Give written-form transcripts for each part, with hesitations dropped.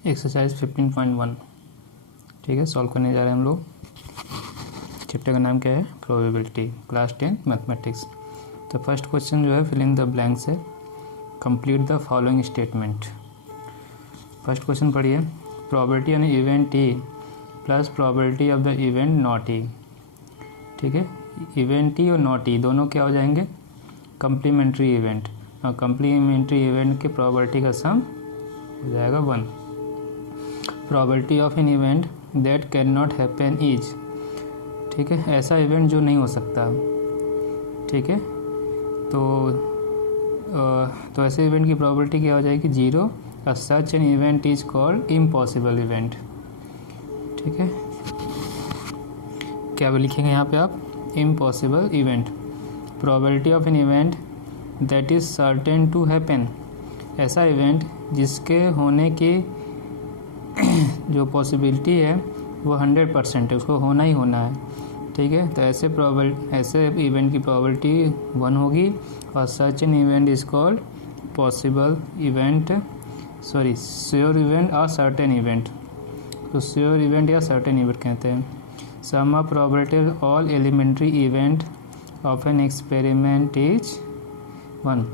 Exercise 15.1। ठीक है, solve करने जा रहे हैं हम लोग। चैप्टर का नाम क्या है? Probability, class 10 mathematics. तो फर्स्ट क्वेश्चन जो है फिल इन द ब्लैंक्स है। Complete the following statement. First question पढ़िए। प्रोबेबिलिटी यानी event E plus probability of the event not E. ठीक है, इवेंट ई और नॉट ई दोनों क्या हो जाएंगे? Complementary event. और कम्प्लीमेंट्री इवेंट के प्रोबेबिलिटी का सम हो जाएगा 1। Probability of an event that can not happen is. ठीक है, ऐसा इवेंट जो नहीं हो सकता। ठीक है, तो ऐसे इवेंट की प्रोबेबिलिटी क्या हो जाएगी? 0। Such an event is called impossible event. ठीक है, क्या लिखेंगे यहाँ पे आप? Impossible event. Probability of an event that is certain to happen. ऐसा इवेंट जिसके होने की जो पॉसिबिलिटी है वो 100% है, उसको होना ही होना है। ठीक है, तो ऐसे इवेंट की प्रोबेबिलिटी 1 होगी। और such an event is called possible event, sorry sure event और सर्टेन इवेंट। तो श्योर इवेंट या सर्टेन इवेंट कहते हैं। Sum of probability all elementary event of an experiment is 1।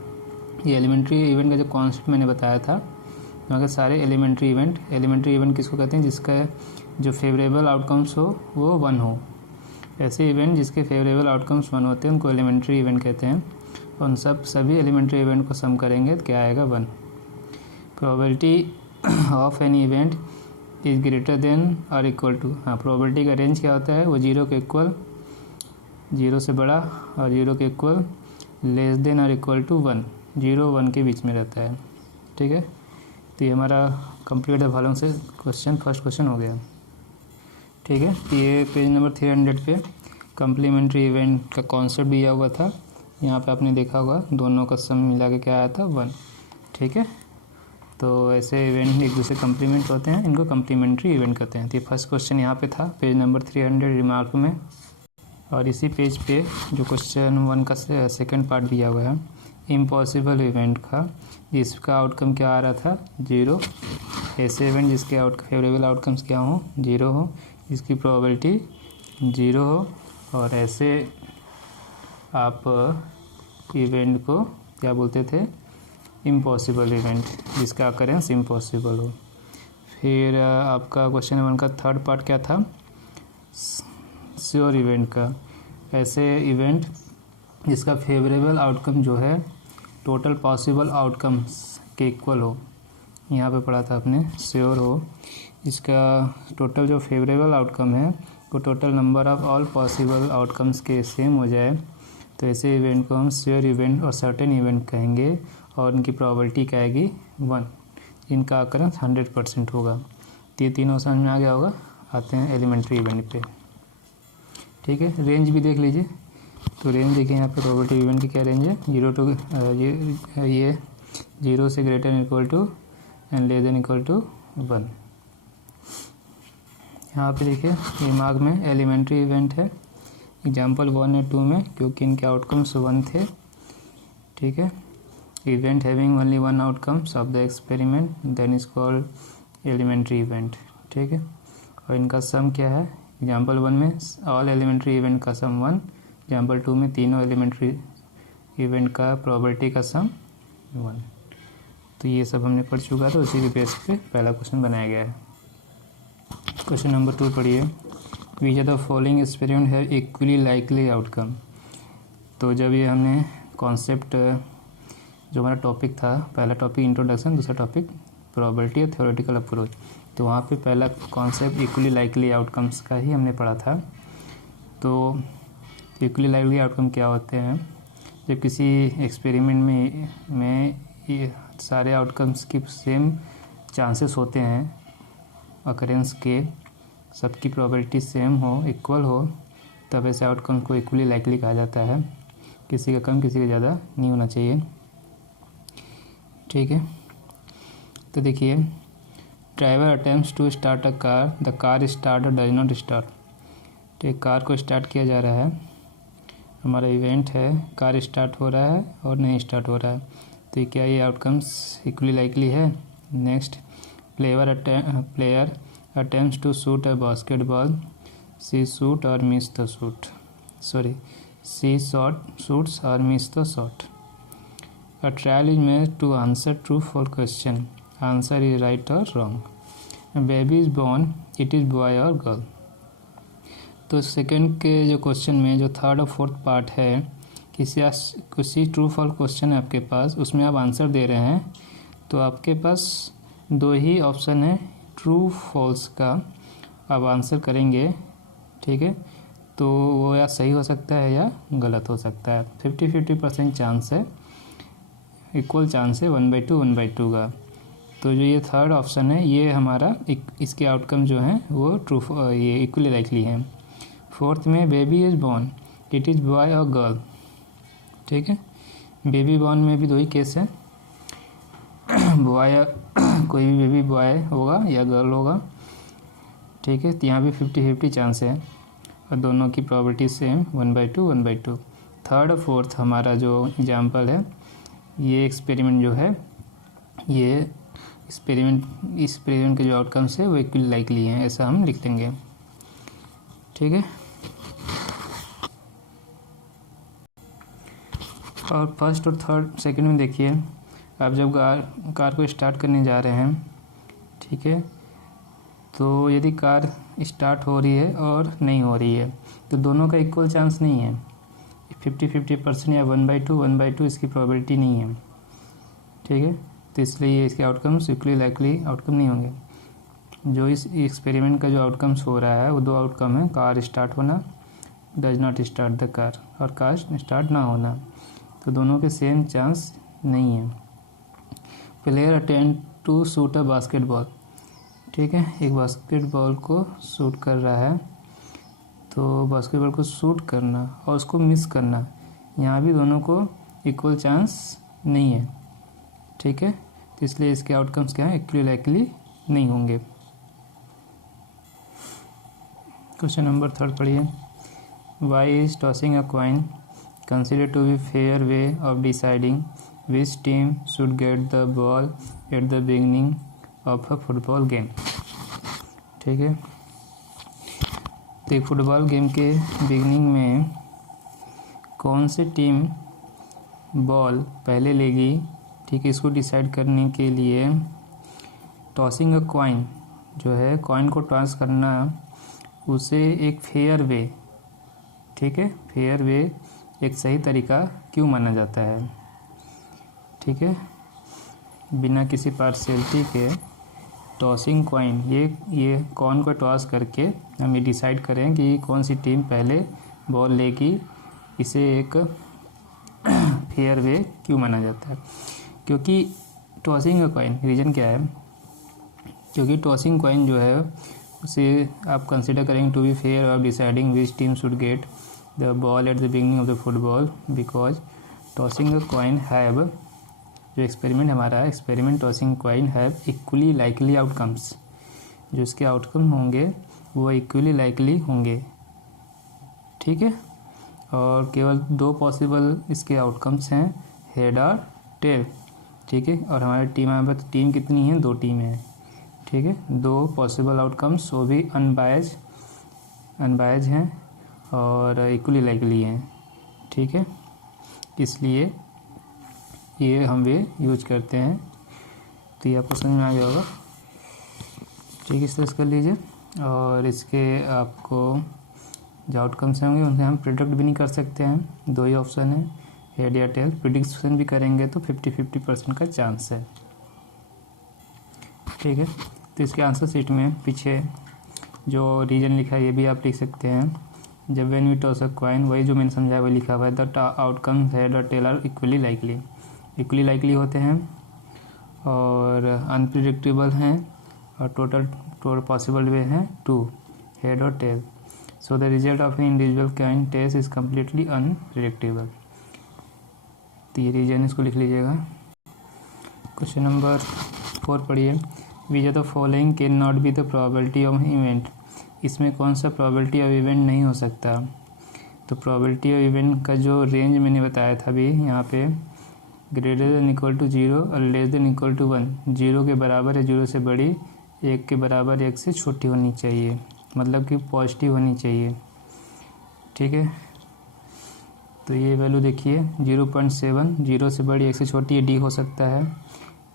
ये एलिमेंट्री इवेंट का जो कॉन्सेप्ट मैंने बताया था, अगर सारे एलिमेंट्री इवेंट किसको कहते हैं? जिसका जो फेवरेबल आउटकम्स हो वो 1 हो। ऐसे इवेंट जिसके फेवरेबल आउटकम्स 1 होते हैं उनको एलिमेंट्री इवेंट कहते हैं। और उन सभी एलिमेंट्री इवेंट को सम करेंगे तो क्या आएगा? 1। Probability of an event is greater than और इक्वल टू। हाँ, प्रोबेबिलिटी का रेंज क्या होता है? वो 0 के इक्वल, 0 से बड़ा और 0 के इक्वल, लेस देन और इक्वल टू 1। 0 1 के बीच में रहता है। ठीक है, तो ये हमारा कंप्लीट द फॉलोइंग से क्वेश्चन, फर्स्ट क्वेश्चन हो गया। ठीक है, तो ये पेज नंबर 300 पे कम्प्लीमेंट्री इवेंट का कॉन्सेप्ट दिया हुआ था। यहाँ पे आपने देखा होगा दोनों का सम मिला के क्या आया था? 1। ठीक है, तो ऐसे इवेंट एक दूसरे कम्प्लीमेंट होते हैं, इनको कम्प्लीमेंट्री इवेंट कहते हैं। तो ये फर्स्ट क्वेश्चन यहाँ पे था पेज नंबर 300 रिमार्क में। और इसी पेज पे जो क्वेश्चन 1 का सेकेंड पार्ट दिया हुआ है इम्पॉसिबल इवेंट का, जिसका आउटकम क्या आ रहा था? 0। ऐसे इवेंट जिसके फेवरेबल आउटकम्स क्या हो? 0 हो, जिसकी प्रोबेबिलिटी 0 हो। और ऐसे आप इवेंट को क्या बोलते थे? इम्पॉसिबल इवेंट, जिसका अकरेंस इम्पॉसिबल हो। फिर आपका क्वेश्चन 1 का थर्ड पार्ट क्या था? श्योर इवेंट का। ऐसे इवेंट जिसका फेवरेबल आउटकम जो है टोटल पॉसिबल आउटकम्स के इक्वल हो। यहाँ पे पढ़ा था आपने, श्योर हो, इसका टोटल जो फेवरेबल आउटकम है वो total number of all possible outcomes के सेम हो जाए, तो ऐसे इवेंट को हम श्योर इवेंट और सर्टेन इवेंट कहेंगे। और इनकी प्रोबेबिलिटी क्या आएगी? 1। इनका अकरेंस 100% होगा। तो ये तीनों समझ में आ गया होगा। आते हैं एलिमेंट्री इवेंट पे। ठीक है, रेंज भी देख लीजिए। तो रेंज देखिए यहाँ पे प्रोबेबिलिटी इवेंट की क्या रेंज है? 0 टू ये 0 से greater than equal to and less than equal to 1। यहाँ पे देखिए दिमाग में एलिमेंट्री इवेंट है एग्जाम्पल 1 और 2 में, क्योंकि इनके आउटकम्स 1 थे। ठीक है, event having only 1 outcomes of the experiment then is called elementary event. ठीक है, और इनका सम क्या है? एग्जाम्पल 1 में ऑल एलिमेंट्री इवेंट का सम 1। एग्जाम्पल 2 में तीनों एलिमेंट्री इवेंट का प्रोबेबिलिटी का सम 1। तो ये सब हमने पढ़ चुका था, उसी के बेस पे पहला क्वेश्चन बनाया गया है। क्वेश्चन नंबर 2 पढ़िए। विच of the following experiment have equally likely outcome. तो जब ये हमने कॉन्सेप्ट, जो हमारा टॉपिक था, पहला टॉपिक इंट्रोडक्शन, दूसरा टॉपिक प्रोबेबिलिटी और थ्योरेटिकल अप्रोच, तो वहाँ पे पहला कॉन्सेप्ट इक्वली लाइकली आउटकम्स का ही हमने पढ़ा था। तो इक्वली लाइकली आउटकम क्या होते हैं? जब किसी एक्सपेरिमेंट में ये सारे आउटकम्स की सेम चांसेस होते हैं अकरेंस के, सबकी प्रोबेबिलिटी सेम हो, इक्वल हो, तब ऐसे आउटकम को इक्वली लाइकली कहा जाता है। किसी का कम किसी का ज़्यादा नहीं होना चाहिए। ठीक है, तो देखिए driver attempts to start a car, the car start और डज नॉट स्टार्ट। तो एक कार को स्टार्ट किया जा रहा है, हमारा इवेंट है, कार स्टार्ट हो रहा है और नहीं स्टार्ट हो रहा है। तो क्या ये आउटकम्स इक्वली लाइकली है? Next, player attempts to shoot a basketball. She shoot or miss the shoot. Sorry, she shoots or miss the shot. A trial is made to answer true false question. Answer is right or wrong. A baby is born. It is boy or girl. तो second के जो question में जो third और fourth part है, किसी true false question है आपके पास, उसमें आप आंसर दे रहे हैं, तो आपके पास दो ही ऑप्शन है ट्रू फॉल्स का आप आंसर करेंगे, ठीक है। तो वो या सही हो सकता है या गलत हो सकता है। 50-50% चांस है, इक्वल चांस है 1/2 का। तो जो ये थर्ड ऑप्शन है ये हमारा इसके आउटकम जो हैं वो ट्रू ये इक्वली लाइकली हैं। फोर्थ में baby is born, it is boy और गर्ल, ठीक है। बेबी बॉर्न में भी दो ही केस है, बॉय कोई भी बेबी बॉय होगा या गर्ल होगा, ठीक है। तो यहाँ भी 50-50 चांस है और दोनों की प्रॉपर्टी सेम 1/2। थर्ड और फोर्थ हमारा जो एग्जाम्पल है, ये एक्सपेरिमेंट जो है ये एक्सपेरिमेंट के जो आउटकम्स है वो इक्वली लाइकली हैं, ऐसा हम लिख देंगे, ठीक है। और फर्स्ट और थर्ड सेकंड में देखिए, आप जब कार को स्टार्ट करने जा रहे हैं, ठीक है, तो यदि कार स्टार्ट हो रही है और नहीं हो रही है तो दोनों का इक्वल चांस नहीं है। 50-50% या 1/2 इसकी प्रोबेबिलिटी नहीं है, ठीक है। तो इसलिए इसके आउटकम्स इक्वली लाइकली आउटकम नहीं होंगे। जो इस एक्सपेरिमेंट का जो आउटकम्स हो रहा है वो दो आउटकम है, कार स्टार्ट होना, does not start the car, और कार स्टार्ट ना होना, तो दोनों के सेम चांस नहीं है। Player attempt to shoot a basketball, ठीक है, एक बास्केटबॉल को शूट कर रहा है, तो बास्केटबॉल को शूट करना और उसको मिस करना, यहाँ भी दोनों को इक्वल चांस नहीं है, ठीक है। तो इसलिए इसके आउटकम्स क्या हैं, इक्वली लाइकली नहीं होंगे। क्वेश्चन नंबर 3 पढ़िए। Why is tossing a coin consider to be fair way of deciding which team should get the ball at the beginning of a football game, ठीक है। तो एक फुटबॉल गेम के beginning में कौन सी टीम बॉल पहले लेगी, ठीक है, इसको डिसाइड करने के लिए टॉसिंग अ कॉइन जो है, कॉइन को टॉस करना, उसे एक फेयर वे, ठीक है, फेयर वे एक सही तरीका क्यों माना जाता है, ठीक है। बिना किसी पार्शियलिटी के टॉसिंग कॉइन, ये कॉइन को टॉस करके हम ये डिसाइड करें कि कौन सी टीम पहले बॉल लेगी, इसे एक फेयर वे क्यों माना जाता है। क्योंकि टॉसिंग का कॉइन, रीज़न क्या है, क्योंकि टॉसिंग कॉइन जो है उसे आप कंसिडर करेंगे to be fair of deciding which team should get the ball at the beginning of the football, because tossing a coin have, जो एक्सपेरिमेंट हमारा है, experiment tossing coin have equally likely outcomes, जो इसके outcome होंगे वो equally likely होंगे, ठीक है। और केवल दो पॉसिबल इसके आउटकम्स हैं, हेड और टेल, ठीक है। और हमारी टीम कितनी है, 2 टीमें हैं, ठीक है। 2 पॉसिबल आउटकम्स, वो भी अनबायज हैं और इक्वली लाइकली हैं, ठीक है। इसलिए ये हम वे यूज करते हैं। तो ये आपको समझ में आ गया होगा, ठीक है, इस तरह कर लीजिए। और इसके आपको जो आउटकम्स होंगे उनसे हम प्रिडिक्ट भी नहीं कर सकते हैं, 2 ही ऑप्शन है, हेड या टेल। प्रिडिक्शन भी करेंगे तो 50-50% का चांस है, ठीक है। तो इसके आंसर शीट में पीछे जो रीजन लिखा है ये भी आप लिख सकते हैं। जब when we toss a coin, वही जो मैंने समझाया वही लिखा हुआ है, द आउटकम हेड और टेल आर इक्वली लाइकली होते हैं और अनप्रिडिक्टेबल हैं, और टोटल पॉसिबल वे हैं 2, हेड और tail. So the result of an individual coin test is completely unpredictable. तो ये रीजन इसको लिख लीजिएगा। क्वेश्चन नंबर 4 पढ़िए। विच of the following can not be the probability of event, इसमें कौन सा प्रोबेबिलिटी ऑफ इवेंट नहीं हो सकता। तो प्रोबेबिलिटी ऑफ इवेंट का जो रेंज मैंने बताया था अभी यहाँ पे ग्रेटर देन इक्वल टू 0 और लेस देन इक्वल टू 1, 0 के बराबर है, 0 से बड़ी, 1 के बराबर, 1 से छोटी होनी चाहिए, मतलब कि पॉजिटिव होनी चाहिए। ठीक है, तो ये वैल्यू देखिए 0.7, 0 से बड़ी, 1 से छोटी, ये डी हो सकता है।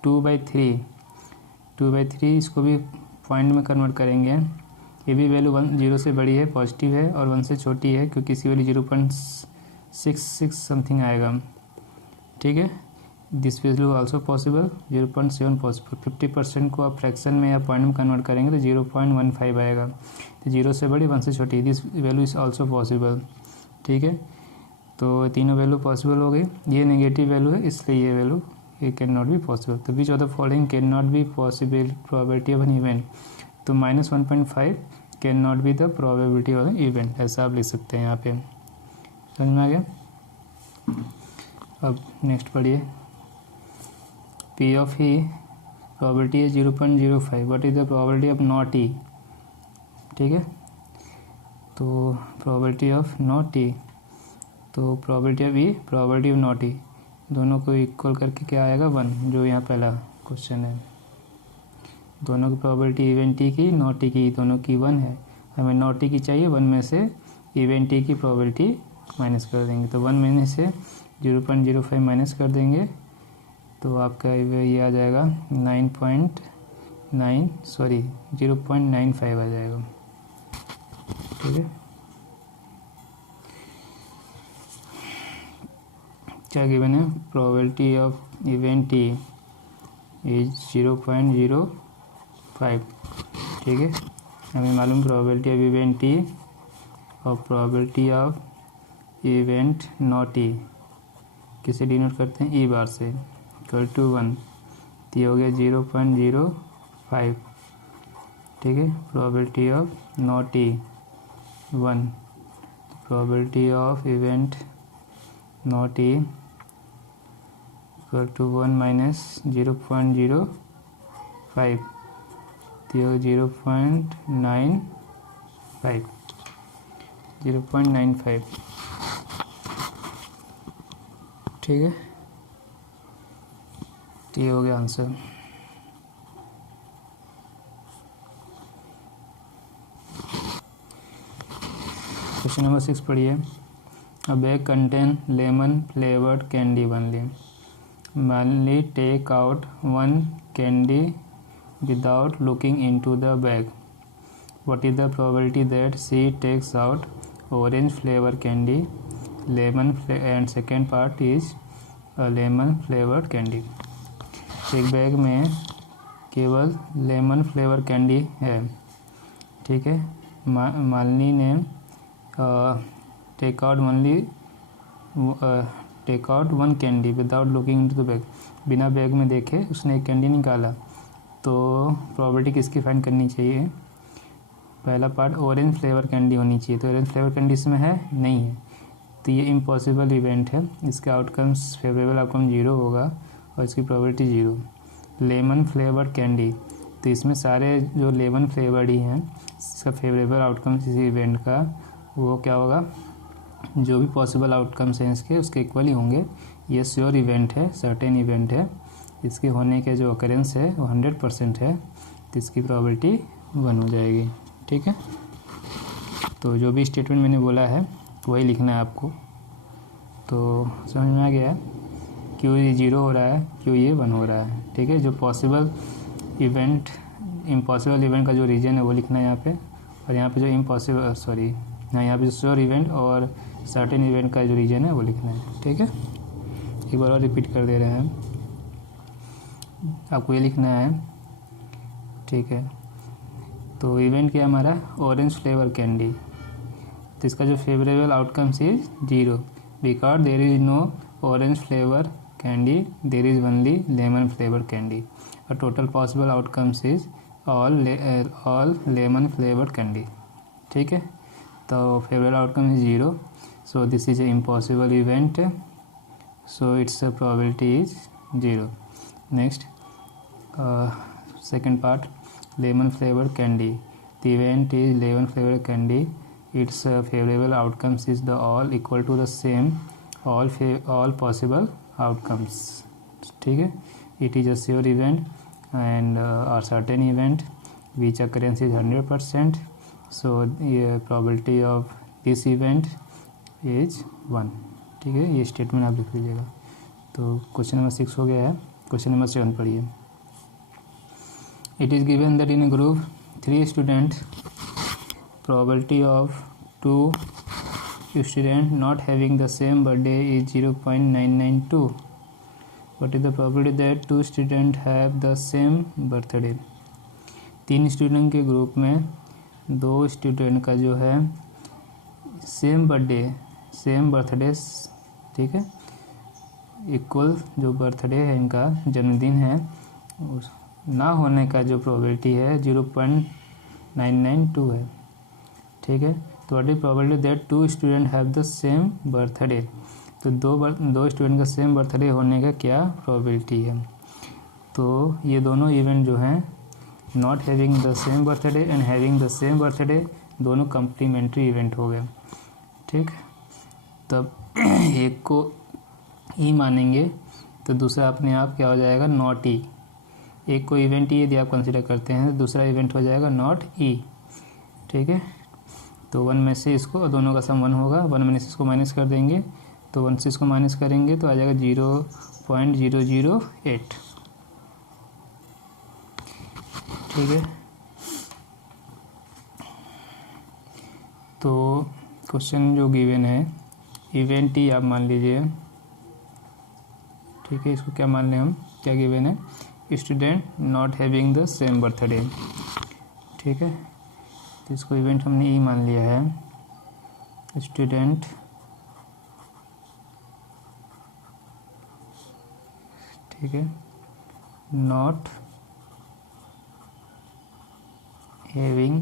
2/3 इसको भी पॉइंट में कन्वर्ट करेंगे, ये भी वैल्यू 0 से बड़ी है, पॉजिटिव है, और 1 से छोटी है क्योंकि इसी वाली 0.66 समथिंग आएगा। ठीक है, this value also possible, 0.7 possible. 50% को आप फ्रैक्शन में या पॉइंट में कन्वर्ट करेंगे तो 0.15 आएगा। तो 0 से बड़ी, 1 से छोटी, this value is also possible. ठीक है, तो तीनों वैल्यू पॉसिबल हो गई। ये नेगेटिव वैल्यू है, इसलिए ये वैल्यू ये कैन नॉट बी पॉसिबल। तो which of the following can not be possible probability of an event, तो -1.5 can not be the probability of an event, ऐसा आप लिख सकते हैं यहाँ पे। समझ में आ गया। अब नेक्स्ट पढ़िए, P ऑफ E प्रोबेबिलिटी है 0.05, what is the probability of not E। ठीक है, तो प्रोबेबिलिटी ऑफ नॉट E, तो probability of E, probability of not E, दोनों को इक्वल करके क्या आएगा 1, जो यहाँ पहला क्वेश्चन है। दोनों की प्रोबेबिलिटी इवेंट टी की, नॉट टी की, दोनों की 1 है, हमें नॉट टी की चाहिए, 1 में से इवेंट टी की प्रोबेबिलिटी माइनस कर देंगे, तो 1 में से 0.05 माइनस कर देंगे, तो आपका ये आ जाएगा 0.95 आ जाएगा। ठीक है, क्या गिवन है, probability of event T is 0.05। ठीक है, हमें मालूम प्रोबेबिलिटी ऑफ इवेंट टी और probability of event not T किसे डिनोट करते हैं, ई बार से, इक्वल टू 1, तो ये हो गया 0.05। ठीक है, probability of not T 1, probability of event not T equal to 1 minus 0.05, तो 0.95। ठीक है, तो ये हो गया आंसर। क्वेश्चन नंबर 6 पढ़िए, a bag contain lemon flavoured candy only, Malini take out 1 candy without looking into the bag. What is the probability that she takes out orange flavor candy, and second part is lemon flavored candy. एक bag में केवल lemon flavour candy है। ठीक है, मालिनी ने take out 1 candy without looking into the bag, बिना bag में देखे उसने एक कैंडी निकाला, तो प्रोबेबिलिटी किसकी फाइंड करनी चाहिए। पहला पार्ट ऑरेंज फ्लेवर कैंडी होनी चाहिए, तो ऑरेंज फ्लेवर कैंडी इसमें है नहीं है, तो ये इम्पॉसिबल इवेंट है, इसका आउटकम्स फेवरेबल आउटकम 0 होगा और इसकी प्रोबेबिलिटी 0। लेमन फ्लेवर कैंडी, तो इसमें सारे जो लेमन फ्लेवर्ड ही हैं, इसका फेवरेबल आउटकम्स इस इवेंट का वो क्या होगा, जो भी पॉसिबल आउटकम्स हैं इसके उसके इक्वल ही होंगे। ये श्योर इवेंट है, सर्टेन इवेंट है, इसके होने के जो ऑकरेंस है वो 100% है, तो इसकी प्रोबेबिलिटी 1 हो जाएगी। ठीक है, तो जो भी स्टेटमेंट मैंने बोला है वही लिखना है आपको। तो समझ में आ गया क्यों ये 0 हो रहा है, क्यों ये 1 हो रहा है। ठीक है, जो पॉसिबल इवेंट, इम्पॉसिबल इवेंट का जो रीजन है वो लिखना है यहाँ पे, और यहाँ पे जो यहाँ पे जो श्योर इवेंट और सर्टेन इवेंट का जो रीजन है वो लिखना है। ठीक है, एक बार और रिपीट कर दे रहे हैं, आपको ये लिखना है। ठीक है, तो इवेंट क्या हमारा ऑरेंज फ्लेवर कैंडी, तो इसका जो favourable outcomes is 0, because there is no orange flavour candy, there is only lemon flavour candy, और total possible outcomes is all lemon flavour candy. ठीक है, तो favourable outcome is 0, so this is a impossible event, so its probability is 0। Next, second part, lemon flavored candy. The event is lemon flavored candy. Its favorable outcomes is the all equal to the same all possible outcomes. ठीक है, it is a sure event and or certain event which occurrence is 100%, so probability of this event is 1. ठीक है, ये statement आप लिख लीजिएगा. तो question number 6 हो गया है. क्वेश्चन नंबर 7 पढ़िए. It is given that in a group 3 students, probability of 2 students not having the same birthday is 0.992. What is the probability that 2 students have the same birthday? 3 student के group में 2 student का जो है same birthday, same birthday, ठीक है, equal जो birthday है इनका जन्मदिन है, उस ना होने का जो प्रोबेबिलिटी है 0.992 है. ठीक है, तो what is probability that 2 student have the same birthday. तो दो स्टूडेंट का सेम बर्थडे होने का क्या प्रोबेबिलिटी है. तो ये दोनों इवेंट जो हैं not having the same birthday and having the same birthday दोनों कम्प्लीमेंट्री इवेंट हो गए. ठीक, तब एक को ई मानेंगे तो दूसरा अपने आप क्या हो जाएगा, नॉट ई. एक को इवेंट ई यदि आप कंसिडर करते हैं तो दूसरा इवेंट हो जाएगा नॉट ई. ठीक है, तो 1 में से इसको, दोनों का सम 1 होगा, 1 में से इसको माइनस कर देंगे, तो 1 से इसको माइनस करेंगे तो आ जाएगा 0.008. ठीक है, तो क्वेश्चन जो गिवन है इवेंट ही आप मान लीजिए. ठीक है, इसको क्या मान लें हम, क्या गिवन है, student not having the same birthday. ठीक है, तो इसको इवेंट हमने ई मान लिया है. स्टूडेंट ठीक है नॉट हैविंग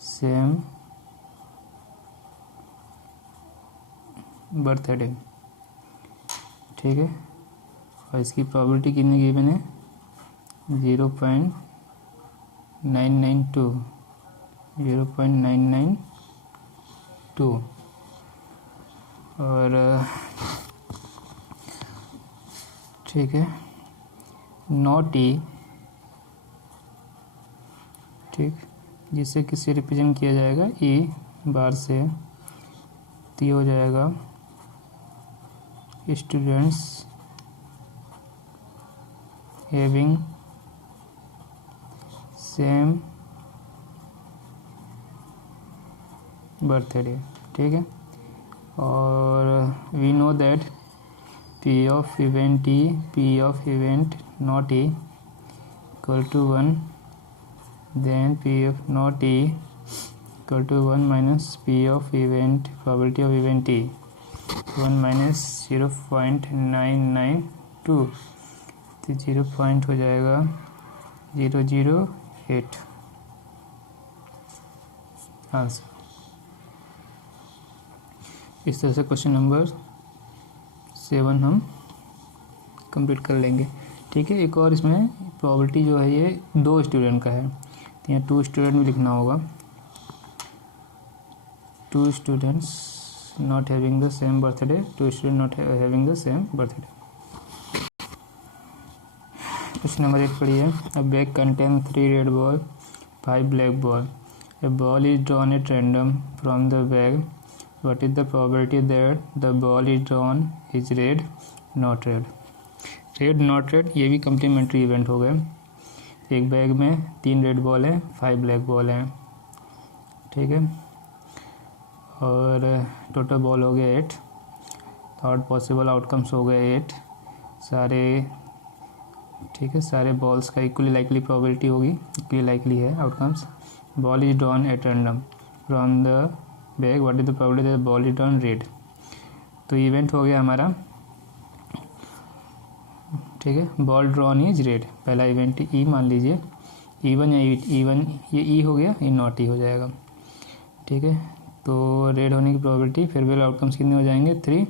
सेम बर्थडे. ठीक है, और इसकी प्रोबेबिलिटी कितनी गिवन है, 0.992. और ठीक है, नॉट ई, ठीक, जिससे किससे रिप्रेजेंट किया जाएगा, ई बार से, तो ये हो जाएगा स्टूडेंट्स हैविंग सेम बर्थडे. ठीक है, और we know that P of event E, P of event not E equal to 1, then P of not E equal to 1 minus P of event, probability of event E, 1 minus 0.992, तो 0 point हो जाएगा 008 answer. इस तरह से question number 7 हम complete कर लेंगे. ठीक है, एक और इसमें प्रोबेबिलिटी जो है ये 2 स्टूडेंट का है, तो यहाँ 2 स्टूडेंट भी लिखना होगा. 2 students not having the same birthday, 2 student not having the same birthday. Question number 8 पढ़िए. A bag contain 3 red ball, 5 black ball. A ball is drawn at random from the bag. What is the probability that the ball is drawn is red, not red? Red, not red, ये भी complementary event हो गए. एक bag में 3 red ball है, 5 black ball हैं. ठीक है, और टोटल बॉल हो गए 8. थर्ड पॉसिबल आउटकम्स हो गए 8 सारे. ठीक है, सारे बॉल्स का इक्वली लाइकली प्रोबेबिलिटी होगी, इक्वली लाइकली है outcomes. Ball is drawn at random from the bag. What is the probability that ball is drawn red. तो इवेंट हो गया हमारा. ठीक है, बॉल ड्रॉन इज रेड, पहला इवेंट ई मान लीजिए. E1 या E1, ये ई हो गया, ये नॉट ई हो जाएगा. ठीक है, तो रेड होने की प्रोबेबिलिटी, फेवरेबल आउटकम्स कितने हो जाएंगे, 3,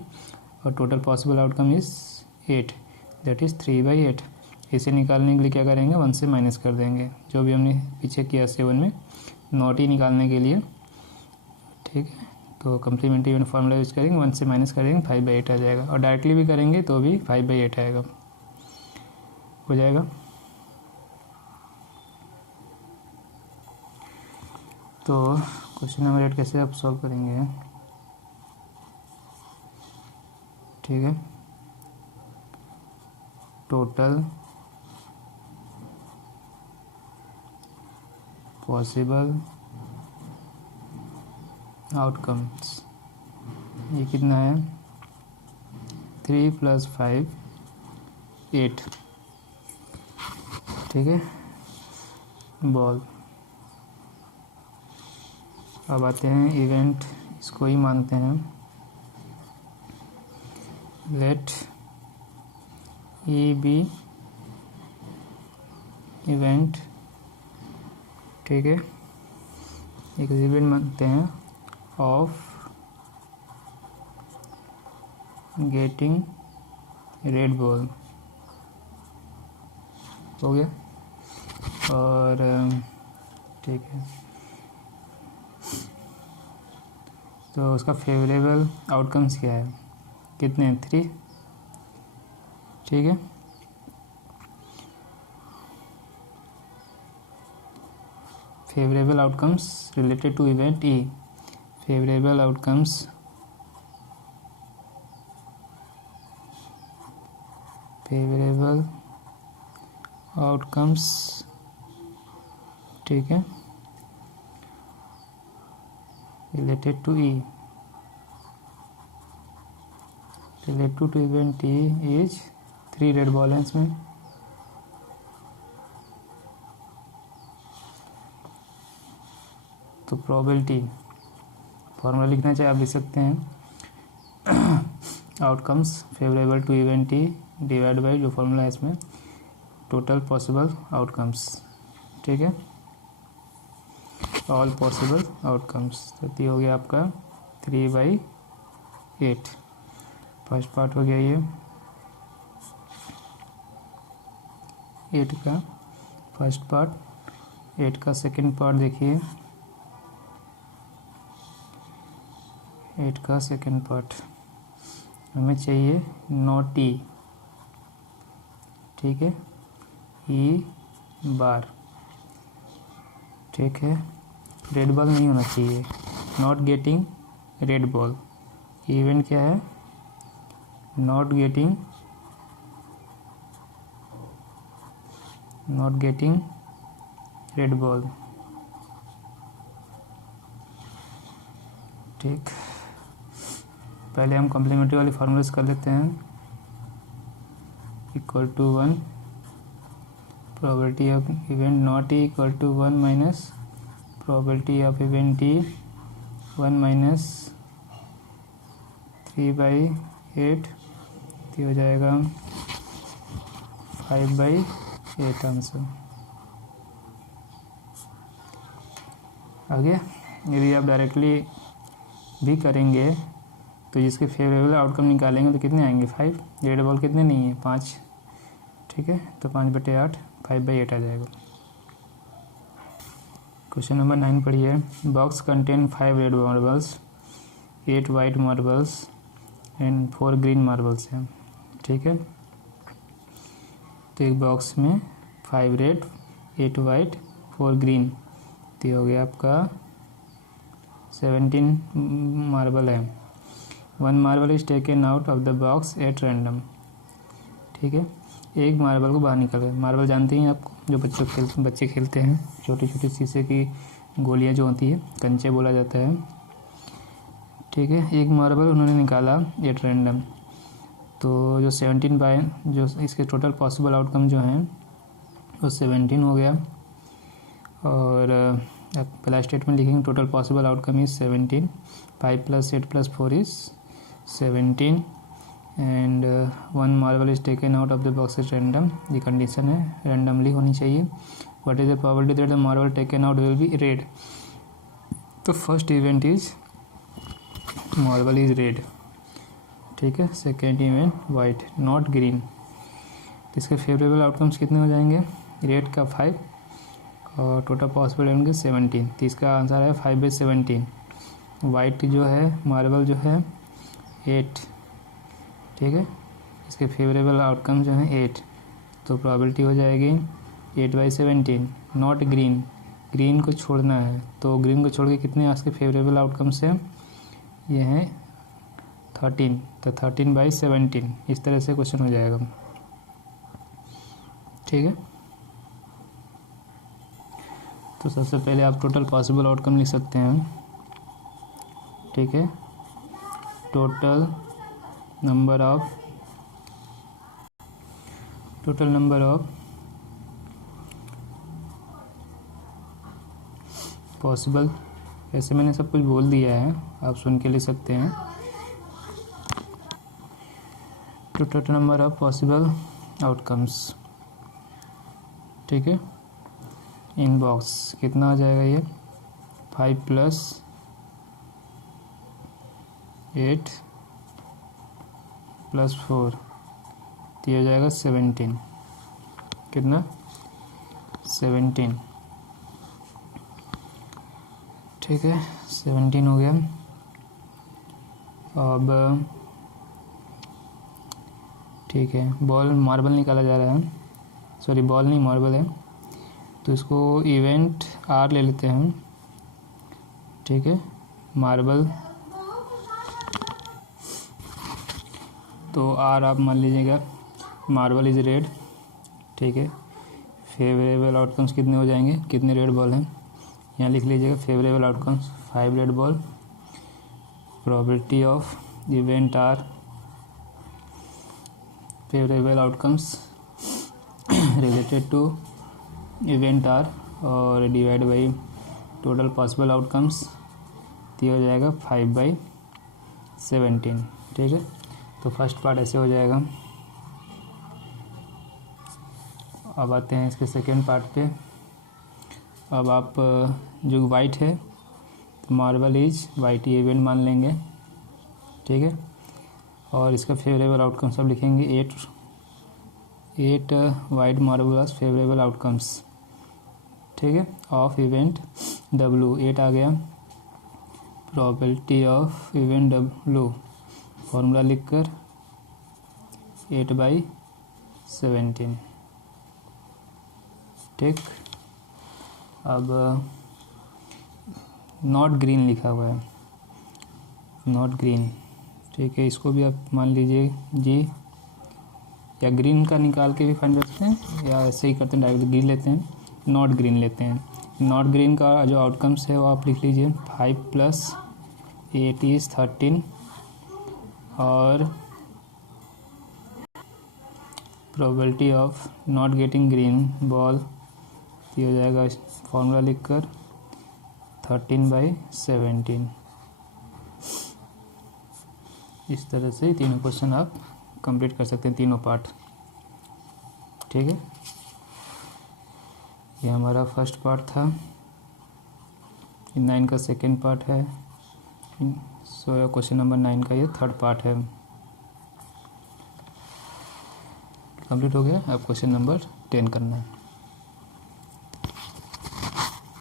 और total possible outcome is 8, that is 3/8. इसे निकालने के लिए क्या करेंगे, 1 से माइनस कर देंगे, जो भी हमने पीछे किया 7 में, नॉट ई निकालने के लिए. ठीक है, तो कम्प्लीमेंट्री इवेंट फार्मूला यूज़ करेंगे, 1 से माइनस करेंगे 5/8 आ जाएगा, और डायरेक्टली भी करेंगे तो भी 5/8 आएगा, हो जाएगा। तो क्वेश्चन नंबर 8 कैसे आप सॉल्व करेंगे, ठीक है। टोटल पॉसिबल आउटकम्स, ये कितना है, 3 + 5 8, ठीक है। बॉल, अब आते हैं इवेंट, इसको ही मानते हैं, लेट ई बी इवेंट, ठीक है। एक इवेंट मानते हैं ऑफ गेटिंग रेड बॉल, हो गया। और ठीक है, तो उसका फेवरेबल आउटकम्स क्या है, कितने हैं, 3, ठीक है। Favourable outcomes related to event E, favourable outcomes ठीक है, related to E, related to event E is 3 red ball हैं इसमें, तो प्रोबेबिलिटी फॉर्मूला लिखना चाहिए, आप लिख सकते हैं outcomes favourable to event E divide by जो फॉर्मूला है इसमें टोटल पॉसिबल आउटकम्स, ठीक है, ऑल पॉसिबल आउटकम्स। तो ये हो गया आपका 3/8, फर्स्ट पार्ट हो गया ये 8 का फर्स्ट पार्ट। 8 का सेकंड पार्ट देखिए, 8 का सेकंड पार्ट हमें चाहिए नॉट ई, ठीक है, ई बार, ठीक है, रेड बॉल नहीं होना चाहिए, not getting red ball, event क्या है, नॉट गेटिंग रेड बॉल, ठीक। पहले हम कॉम्प्लीमेंट्री वाली फार्मूलाज कर लेते हैं, equal to 1 probability of event not E equal to 1 minus probability of event E 1 minus 3/8, तो हो जाएगा 5/8 आंसर आ गया। यदि आप डायरेक्टली भी करेंगे तो जिसके फेवरेबल आउटकम निकालेंगे तो कितने आएंगे, 5, रेड बॉल कितने नहीं है, 5, ठीक है, तो 5/8 5/8 आ जाएगा। क्वेश्चन नंबर 9 पढ़िए, box contain 5 red marbles, 8 white marbles and 4 green marbles हैं, ठीक है। तो एक बॉक्स में 5 रेड 8 वाइट 4 ग्रीन, तो हो गया आपका 17 मार्बल है। 1 marble is taken out of the box at random, ठीक है, एक मार्बल को बाहर निकल गया। मार्बल जानते हैं आपको, जो बच्चे खेलते हैं, छोटी छोटी शीशे की गोलियां जो होती है, कंचे बोला जाता है, ठीक है। एक मार्बल उन्होंने निकाला एट रैंडम, तो जो 17 बाय जो इसके टोटल पॉसिबल आउटकम जो हैं वो 17 हो गया। और पहला स्टेटमेंट लिखेंगे, total possible outcome is 17, 5 + 8 + 4 is 17 and 1 marble is taken out of the box at random, ये कंडीशन है, रैंडमली होनी चाहिए। What is the probability that the marble taken out will be red, तो first event is marble is red, ठीक है, second event white not green. तो इसके favourable outcomes कितने हो जाएंगे, रेड का 5 और टोटल पॉसिबल होंगे 17, तो इसका आंसर है 5/17, वाइट जो है मार्बल जो है 8, ठीक है, इसके फेवरेबल आउटकम जो है 8, तो प्रोबेबिलिटी हो जाएगी 8/17। नॉट ग्रीन, ग्रीन को छोड़ना है, तो ग्रीन को छोड़ के कितने इसके फेवरेबल आउटकम्स हैं, ये हैं 13, तो 13/17 इस तरह से क्वेश्चन हो जाएगा, ठीक है। तो सबसे पहले आप टोटल पॉसिबल आउटकम लिख सकते हैं, ठीक है। टोटल नंबर ऑफ पॉसिबल, ऐसे मैंने सब कुछ बोल दिया है, आप सुन के लिख सकते हैं। तो total number of possible outcomes, ठीक है, इन बॉक्स कितना आ जाएगा, ये 5 + 8 + 4, तो ये हो जाएगा 17, कितना 17, ठीक है, 17 हो गया। अब ठीक है, मार्बल निकाला जा रहा है, सॉरी बॉल नहीं मार्बल है, तो इसको इवेंट आर ले लेते हैं, ठीक है। मार्बल तो आर आप मान लीजिएगा, मार्बल इज़ रेड, ठीक है। फेवरेबल आउटकम्स कितने हो जाएंगे, कितने रेड बॉल हैं, यहाँ लिख लीजिएगा favourable outcomes 5 red ball. Probability of event R, favourable outcomes related to event R और divide by total possible outcomes, तो ये हो जाएगा 5/17, ठीक है। तो फर्स्ट पार्ट ऐसे हो जाएगा। अब आते हैं इसके सेकेंड पार्ट पे। अब आप जो वाइट है, तो मार्बल इज वाइट, ये इवेंट मान लेंगे, ठीक है। और इसका फेवरेबल आउटकम सब लिखेंगे 8 वाइट मार्बल्स फेवरेबल आउटकम्स, ठीक है, ऑफ इवेंट W, 8 आ गया। Probability of event W formula लिखकर 8/17, ठीक। अब नॉट ग्रीन लिखा हुआ है, नॉट ग्रीन, ठीक है, इसको भी आप मान लीजिए जी, या ग्रीन का निकाल के भी फाइंड करते हैं, या ऐसे ही करते हैं डायरेक्ट ग्रीन लेते हैं, नॉट ग्रीन लेते हैं। नॉट ग्रीन का जो आउटकम्स है वो आप लिख लीजिए 5 + 8 = 13, और probability of not getting green ball, ये हो जाएगा फॉर्मूला लिखकर 13/17। इस तरह से तीनों क्वेश्चन आप कंप्लीट कर सकते हैं, तीनों पार्ट, ठीक है। ये हमारा फर्स्ट पार्ट था, 9 का सेकेंड पार्ट है, क्वेश्चन नंबर 9 का ये थर्ड पार्ट है, कंप्लीट हो गया। अब क्वेश्चन नंबर 10 करना है।